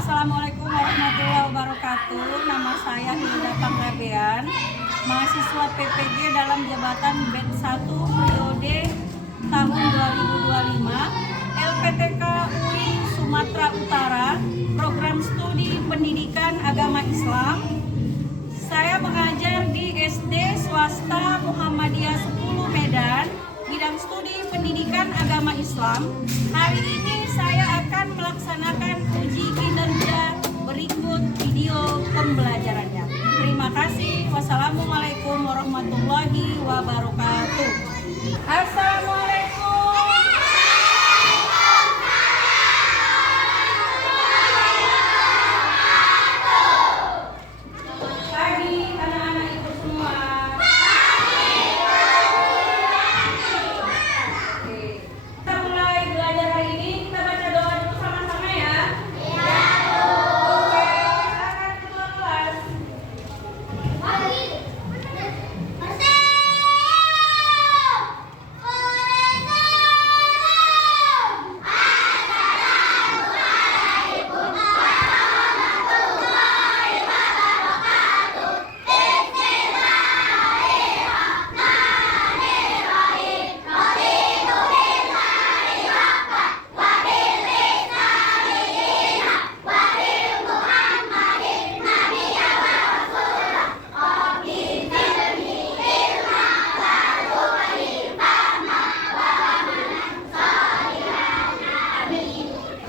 Assalamualaikum warahmatullahi wabarakatuh. Nama saya Hilda Panggabean, mahasiswa PPG dalam jabatan BED 1 periode tahun 2025, LPTK UI Sumatera Utara, program studi pendidikan agama Islam. Saya mengajar di SD swasta Muhammadiyah 10 Medan, bidang studi pendidikan agama Islam. Hari ini saya akan melaksanakan uji kinerja, berikut video pembelajarannya. Terima kasih. Wassalamualaikum warahmatullahi wabarakatuh. Assalamualaikum. Pagi anak-anak ibu semua. Oke. Kita mulai belajar hari ini. Kita baca doa dulu sama-sama ya. Oke, silakan ketua kelas.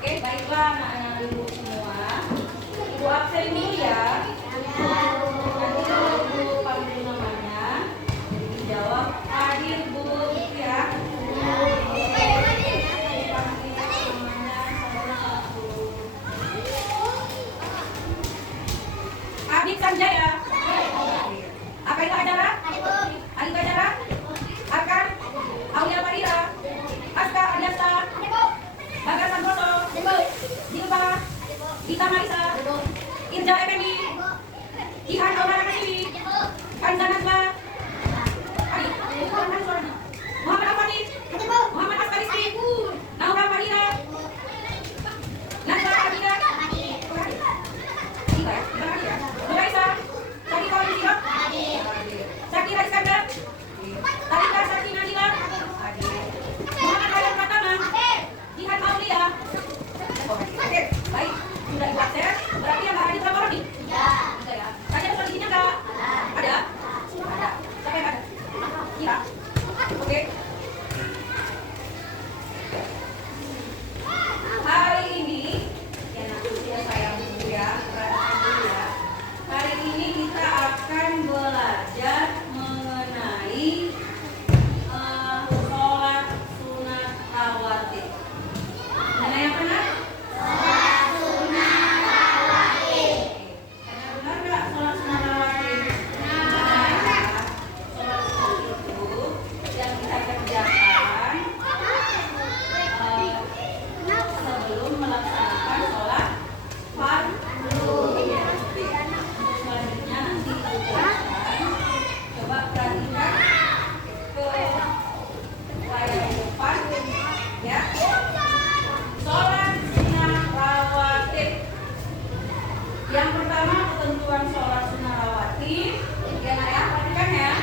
Oke, baiklah anak-anak ibu semua. Ibu absen dulu ya. Nanti kalau ibu panggil namanya, dijawab hadir bu ya. Panggil namanya satu-satu. Abid Sanjaya. Apa itu acara? Adik acara? Akan? Aulia Farida? Aska Adiasta? Bagas Santoso? Jilba? Gita Marisa? Irja Effendi? Ihan Aurana Kasih? Kanza Nazla? Muhammad Afani? Muhammad Askariski? Naura Fahira? Nazla Abida? Nuraisa? Sarika Wisira? Sakira Iskandar? Tarika Sakti Nadila? Muhammad Hayat Pratama? Jihan Aulia? Oke, baik. Sudah ibu absen, berarti yang nggak hadir berapa orang nih? Tiga ya. Tadi ada soal giginya nggak? Ada? Ada. Siapa yang ada? Kira? Oke. Hari ini, ya nanti saya dulu ya, perhatikan dulu ya. Hari ini kita akan belajar mengenai sholat sunat rawatib. Mana yang benar? Sholat sunat rawatib. Benar nggak sholat sunat rawatib? Benar. Sholat sunat itu yang kita kerjakan sebelum melaksanakan sholat fardu. Selanjutnya nanti dijelaskan. Coba perhatikan ke layar depan ya. Sholat sunat rawatib. Yang pertama ketentuan sholat sunat rawatib. Ya nak ya, perhatikan ya.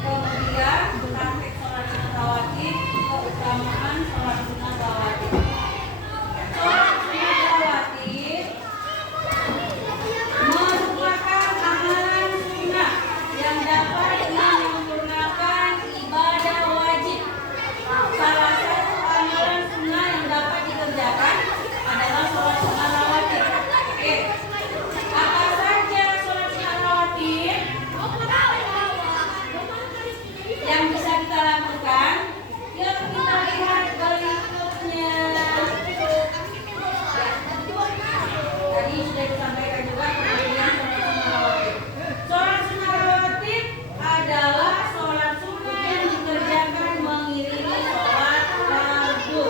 Kemudian praktek sholat sunat rawatib, keutamaan sholat sunat rawatib. Sholat sunat rawatib merupakan amalan sunnah yang dapat menyempurnakan ibadah wajib. Salah satu amalan sunnah yang dapat dikerjakan adalah sholat sunat rawatib. Oke, apa saja sholat sunat rawatib yang bisa kita lakukan? Yuk kita lihat berikutnya. Tadi sudah disampaikan juga pengertian sholat sunat rawatib. Sholat sunat rawatib adalah sholat sunnah yang dikerjakan mengiringi sholat fardu.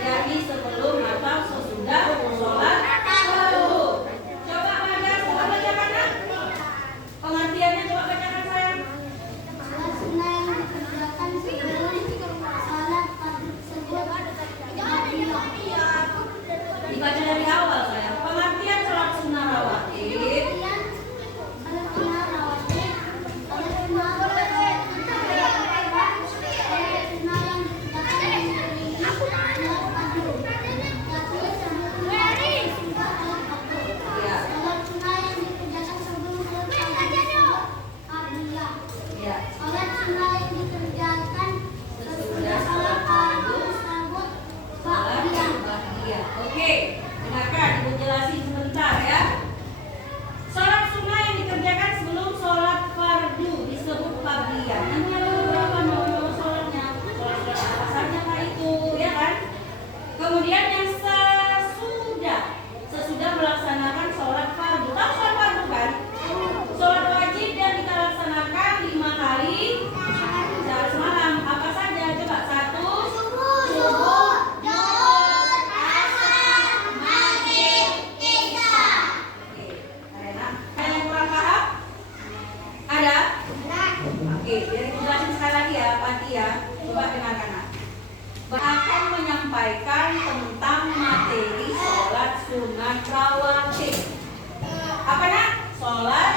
Jadi sebelum atau sesudah sholat fardu. Coba Bagas, coba bacakan nak. Pengertiannya coba bacakan sayang. Sholat sunnah yang dikerjakan sebelum sholat fardu tersebut Dibaca dari awal sayang. sunat rawatib. Apa nak? Sholat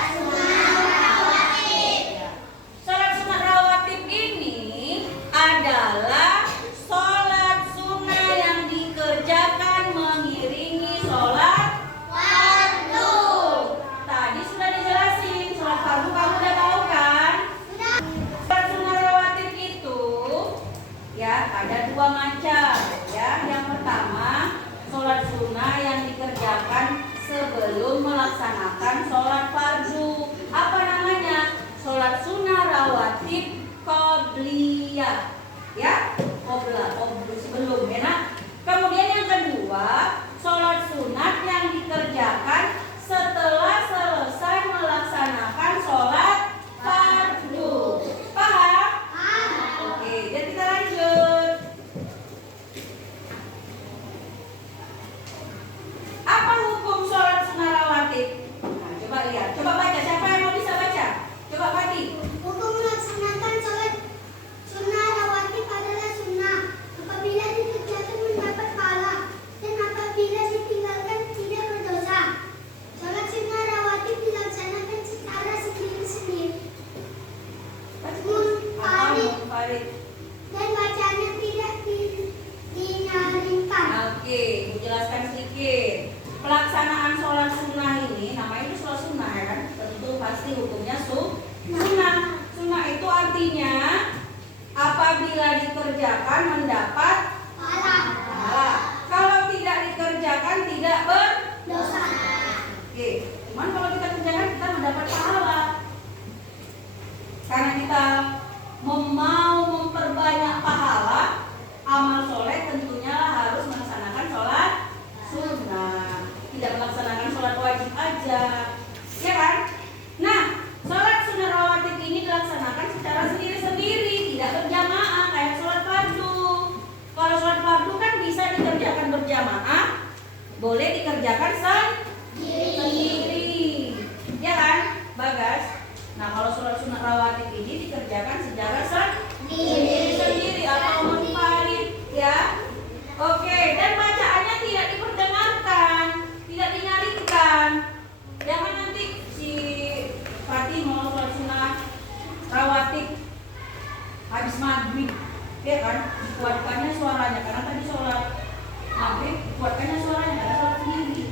sholat sunat rawatib ini adalah sholat sunnah yang dikerjakan mengiringi sholat fardu. Tadi sudah dijelasin sholat fardu, kamu udah tahu kan? Sholat sunnah rawatib itu ya ada dua macam ya. Yang pertama sholat sunnah yang dikerjakan sebelum melaksanakan sholat fardu. Apa namanya? Sholat sunnah rawatib qobliyah. Ya, sebelum ya nak. Kemudian yang kedua, sholat sunat yang dikerjakan setelah selesai melaksanakan sholat fardu. Paham? Oke, jadi kita lanjut. Apa hukum sholat sunnah rawatib? Nah, coba lihat, coba baca. Siapa yang mau bisa baca? Coba Fatih. Hukum melaksanakan sholat sunnah rawatib adalah sunnah apabila dikerjakan mendapat pahala dan apabila ditinggalkan tidak berdosa. Sholat sunnah rawatib dilaksanakan secara sendiri-sendiri. Munfarid dan bacaannya tidak dinyaringkan. Oke, menjelaskan sedikit. Pelaksanaan sholat sunnah ini, namanya itu sholat sunnah ya kan? Tentu pasti hukumnya sunnah. Sunnah itu artinya apabila dikerjakan mendapat pahala. Kalau tidak dikerjakan tidak berdosa. Oke, cuman kalau kita kerjakan kita mendapat pahala. Karena kita mau memperbanyak pahala, amal soleh tentunya harus melaksanakan sholat sunnah. Tidak melaksanakan sholat wajib aja, ya kan? Nah, sholat sunnah rawatib ini dilaksanakan secara sendiri-sendiri, tidak berjamaah kayak sholat fardu. Kalau sholat fardu kan bisa dikerjakan berjamaah, boleh dikerjakan sendiri, ya kan, Bagas? Nah, kalau sholat sunnah rawatib ini dikerjakan secara sendiri atau munfarid, ya. Oke, dan bacaannya tidak diperdengarkan, tidak dinyaringkan. Jangan nanti si Fatih mau sholat sunnah rawatib habis maghrib, ya kan? Kuatkannya suaranya, karena tadi sholat maghrib kuatkannya suaranya, karena sholat sendiri.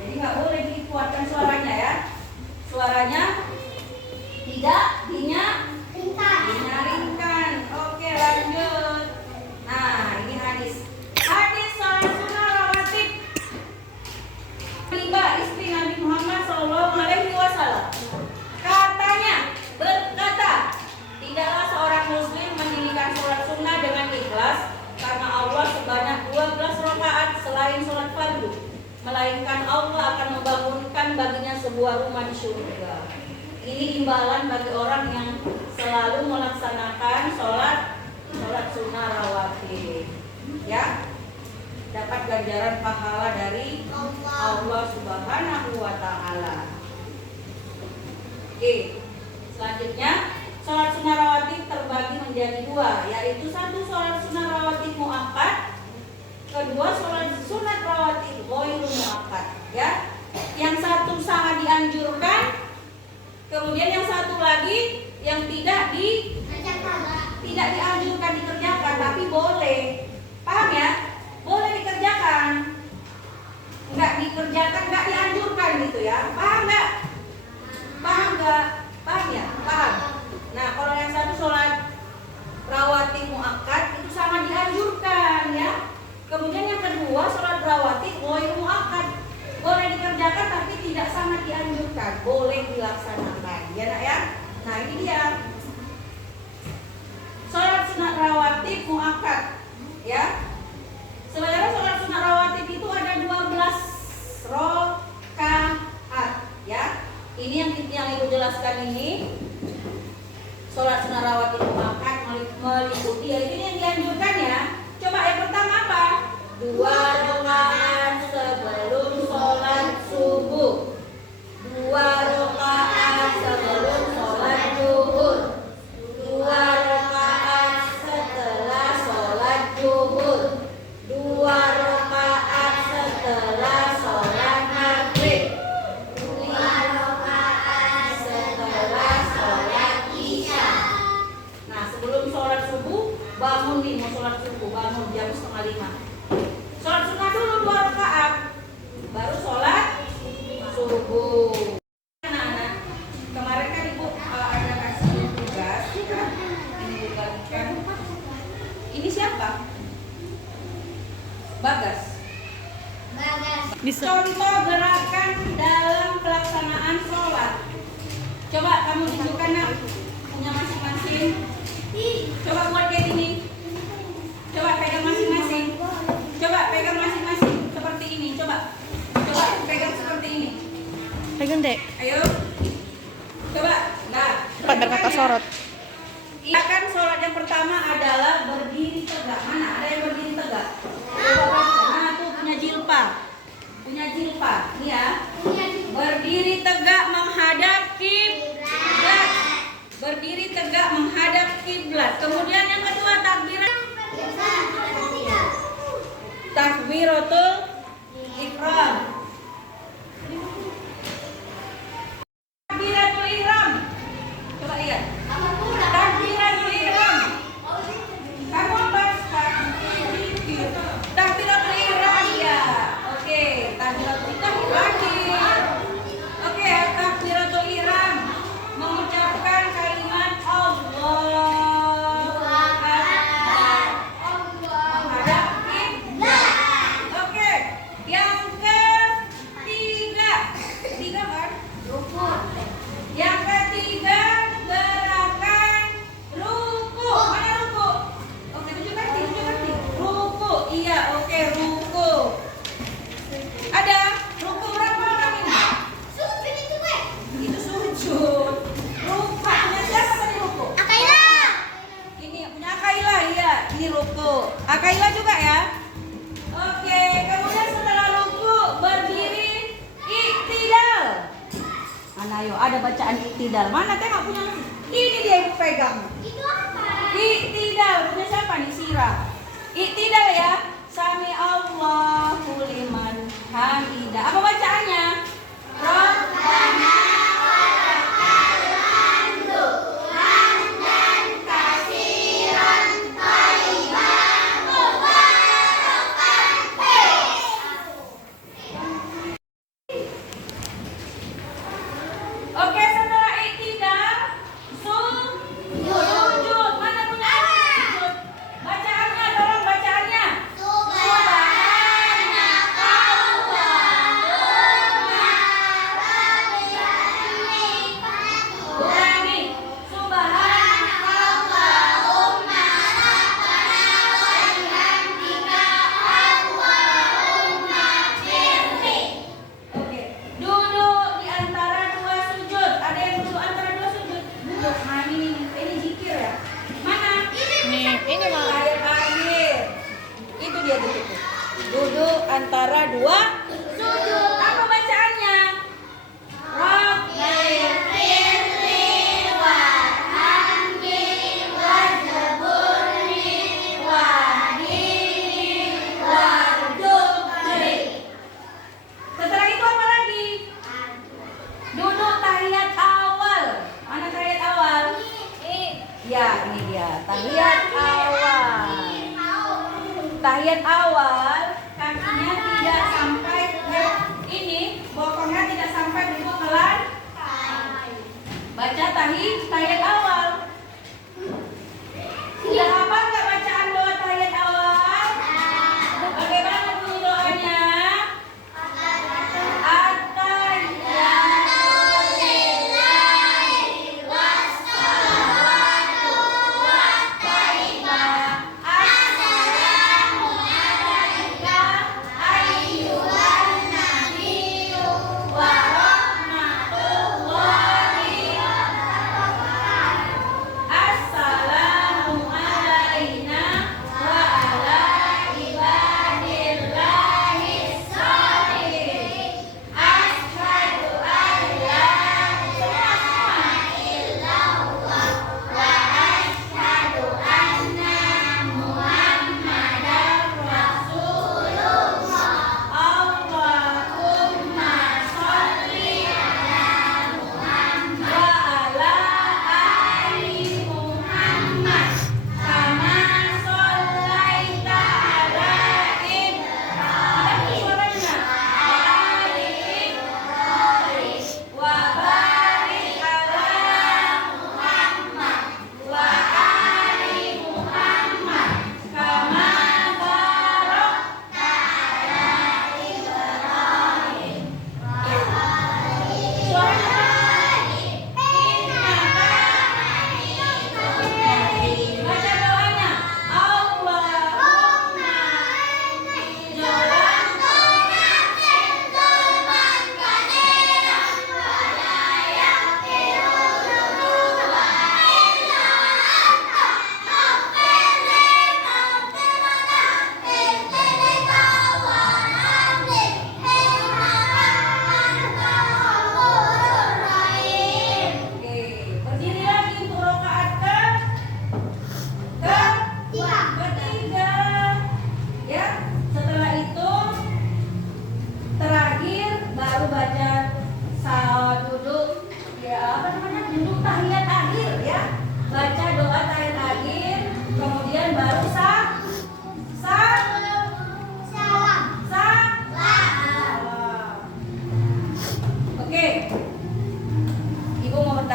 Jadi nggak boleh dikuatkan suaranya ya. Suaranya tidak dinyaringkan. Oke, lanjut. Nah, ini hadis sholat sunnah rawatib. Tiba istri Nabi Muhammad SAW. Katanya berkata, tidaklah seorang muslim mendirikan sholat sunnah dengan ikhlas karena Allah sebanyak 12 rakaat selain sholat fardu, melainkan Allah akan membangunkan baginya sebuah rumah di surga. Ini imbalan bagi orang yang selalu melaksanakan sholat sunnah rawatib, ya, dapat ganjaran pahala dari Allah Subhanahu wa Ta'ala. Oke, selanjutnya sholat sunnah rawatib terbagi menjadi dua, yaitu satu sholat sunnah rawatib muakkad, kedua sholat sunat rawatib ghairu muakkad, ya. Yang satu sangat dianjurkan, kemudian yang satu lagi yang tidak dianjurkan dikerjakan, tapi boleh. Paham ya? Boleh dikerjakan, nggak dikerjakan, nggak dianjurkan gitu ya. Paham nggak? Paham ya? Paham. Nah, kalau yang satu sholat rawatib muakkad itu sangat dianjurkan ya. Kemudian yang kedua sholat rawatib ghairu muakkad, boleh dikerjakan tapi tidak sangat dianjurkan, boleh dilaksanakan, ya nak ya. Nah, ini dia sholat sunat rawatib muakkad, ya. Sebenarnya sholat sunat rawatib itu ada 12 rakaat, ya. Ini yang ibu jelaskan ini sholat sunat rawatib muakkad meliputi, ya ini yang dianjurkan ya. Coba yang pertama apa? 2 rakaat sebelum sholat subuh, 2 rakaat sebelum sholat zuhur, 2 rakaat setelah sholat zuhur, 2 rakaat setelah sholat Contoh gerakan dalam pelaksanaan sholat. Coba kamu tunjukkan nak, punya masing-masing. Coba buat kayak gini. Coba pegang masing-masing. Coba pegang masing-masing seperti ini. Coba pegang seperti ini. Pegang dek. Ayo. Coba. Nah. Cepat berkata sorot. Iya kan, sholat yang pertama adalah berdiri tegak. Mana ada yang berdiri tegak? Nah tuh punya jilbab. Punya jilbab. Ini ya. Berdiri tegak menghadap kiblat. Berdiri tegak menghadap kiblat. Kemudian yang kedua takbiratul ihram. Takbiratul ihram. Coba lihat. Takbiratul ihram. Kamu apa? Takbiratul ihram ya. Oke, takbiratul ihram. Oke, takbiratul ihram mengucapkan kalimat Allahu Akbar. Menghadap kiblat. Oke, yang ketiga. Tiga kan? Yang ketiga gerakan ruku. Mana ruku? Oke, tunjukkan nih. Ruku. Iya, oke, ruku. Ada ruku berapa orang ini? Itu sujud. Ruku punya siapa tadi ruku? Ini punya Akaila, iya. Ini ruku. Akaila juga ya. Oke, kemudian setelah ruku berdiri iktidal. Mana ayo, ada bacaan iktidal. Mana tengok punya. Ini dia yang pegang. Iktidal punya siapa nih? Sira. Iktidal ya. Sami Allahu liman hamidah. Apa bacaannya? Rabbana walakal hamdu hamdan katsiran thayyiban mubarakan fiih. Oke, setelah iktidal sujud. Mana punya sujud? Bacaannya, tolong bacaannya. Ulangi. Subhanakallahumma rabbana wa bihamdika Allahumma firli. Oke, duduk di antara dua sujud. Ada yang duduk antara dua sujud? Duduk. Nah, ini zikir ya. Mana? Ini mah. Ayat akhir. Itu dia duduk. Duduk antara dua sujud. Apa bacaannya? Rabbighfirli warhamni wajburni wahdini warzuqni. Setelah itu apa lagi? Duduk tahiyat awal. Mana tahiyat awal? Ya, ini dia. Tahiyat awal. Tahiyat awal kakinya tidak sampai ke ini, bokongnya tidak sampai duduk ke lantai. Baca tahiyat awal. Sudah hafal nggak bacaan doa tahiyat awal? Bagaimana bunyi doanya? Assalamualaikum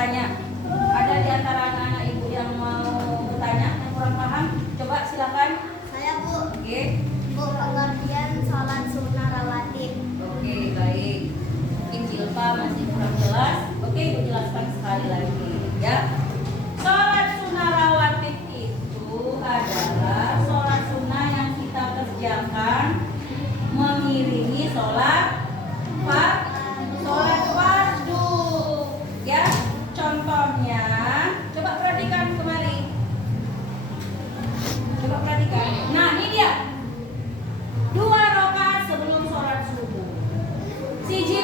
bertanya. Ada di antara anak-anak ibu yang mau tanya, yang kurang paham? Coba silakan. Saya Bu. Oke. Bu, pengertian sholat sunnah rawatib. Oke, baik. Mungkin Silva masih kurang jelas. Oke, Ibu jelaskan sekali lagi ya. Sholat sunnah rawatib itu adalah sholat sunnah yang kita kerjakan mengiringi sholat fardu. Ya, contohnya, coba perhatikan kembali. Coba perhatikan. Nah, ini dia. 2 rakaat sebelum sholat subuh. Siji